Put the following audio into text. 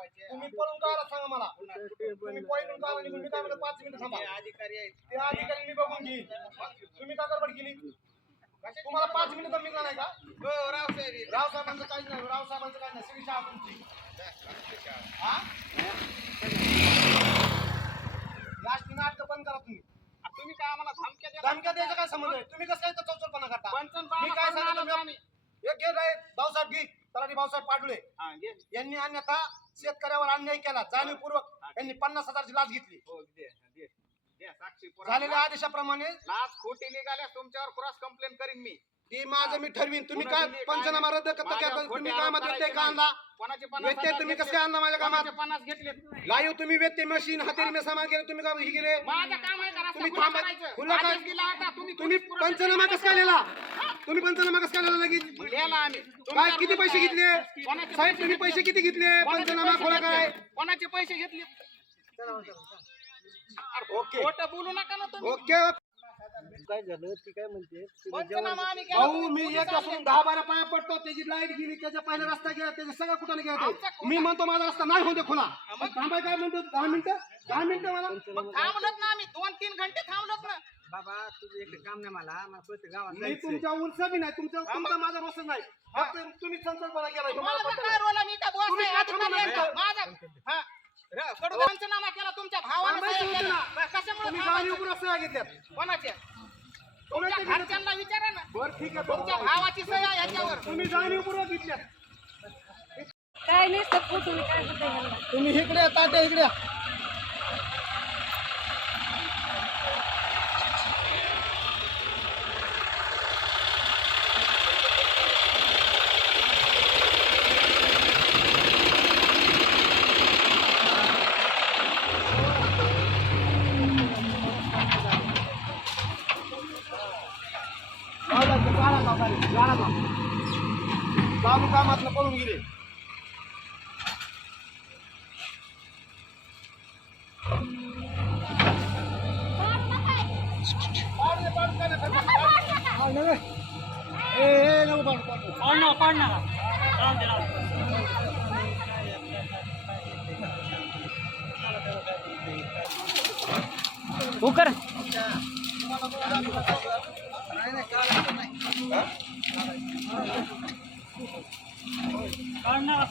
तुम्ही पळून का आला सांगा मला. तुम्ही पळून का आला निघून. मी काय म्हणलं पाच मिनिटं थांबा. अधिकारी आहेत. ते अधिकारी मी बघून घेईन. तुम्ही का गडबड केली? तुम्हाला पाच मिनिटं तर मिळणार नाही का? हो रावसाहेब राव साहेबांचं काहीच नाही राव साहेबांचं काही नाही. सगळी शाळा तुमची. लास्ट नाटक बंद करा तुम्ही. तुम्ही काय आम्हाला धमक्या? धमक्या द्यायचा काय संबंध आहे? तुम्ही कसं काय इथं चौचलपणा करता? मी काय सांगितलं एक घे रे भाऊसाहेब घे. तलाठी भाऊसाहेब पाटुळे. यांनी अन्यथा शेतकऱ्यावर अन्याय केला जाणीवपूर्वक यांनी पन्नास हजारची लाच घेतली हो, दे, दे. दे, साक्षी पुरावा. झालेल्या आदेशाप्रमाणे लाच खोटी निघाल्या तुमच्यावर क्रॉस कंप्लेंट करीन मी ती माझं मी ठरवीन तुम्ही काय पंचनामा रद्द करता माझ्यावर काय तुम्ही खोटे काय आरोप म्हणतात ते करायचे का. आणला कोणाचे पन्नास व्यत्यय हजार तुम्ही? कसे आणला माझ्या कामात कोणाचे पन्नास घेतले लाईव्ह तुम्ही व्यत्यय मशीन हातेरी में सामान गेले तुम्ही का हे गेले माझं काम आहे का रस्ता तुम्ही खुला थांबा. करायचं? खुला काय? आदेश दिला होता, तुम्ही तुम्ही पोलीस पुरवठा पंचनामा कसं काय लिहिला तुम्ही पंचनामा कसं लगेच लिहिला आम्ही. काय किती पैसे? घेतले? कोणाचे साहेब तुम्ही पैसे किती घेतले? पंचनामा खोला? काय? कोणाचे पैसे घेतले? ओके. खोटं बोलू नका ना तुम्ही. ओके काय झालं? ती काय म्हणते? पंचनामा आम्ही केला, भाऊ तुम्ही मी एक. असून दहा बारा पाया पडतो त्याची लाइट गेली त्याच्या पहिला रस्ता गेला त्याच्या सगळं कुठं गेला आमचा ते. मी म्हणतो माझा रस्ता नाही होते खुला? थांबाय काय म्हणतो? दहा मिनिटं? दहा मिनिटं मला? मग थांबलोत ना आम्ही. दोन तीन घंटे थांबलोत ना. बाबा तुझं एक काम नाही मला मला प्रत्येक गावात मी जायचंय. तुमच्या उंच बी नाही तुमच्या तुमचा माझा रोसच नाही फक्त तुम्ही केला हे मला पटलं. काय रोल तुम्ही? माझा हा. र- कडू पंचनामा केला तुमच्या भावाने सह्या होतं केल्या. ना. बरं, कशामुळे तुम्ही थांबायचं? कोणाच्या? घरच्यांना विचारा ना बरं ठीक आहे तुमच्या बरं. भावाची सह्या आहे याच्यावर तुम्ही जाणीवपूर्वक घेतल्यात काय नाही काय होतं तुम्ही इकडे तात्या इकडे चालू कामातलं पळून गेले उकर Bana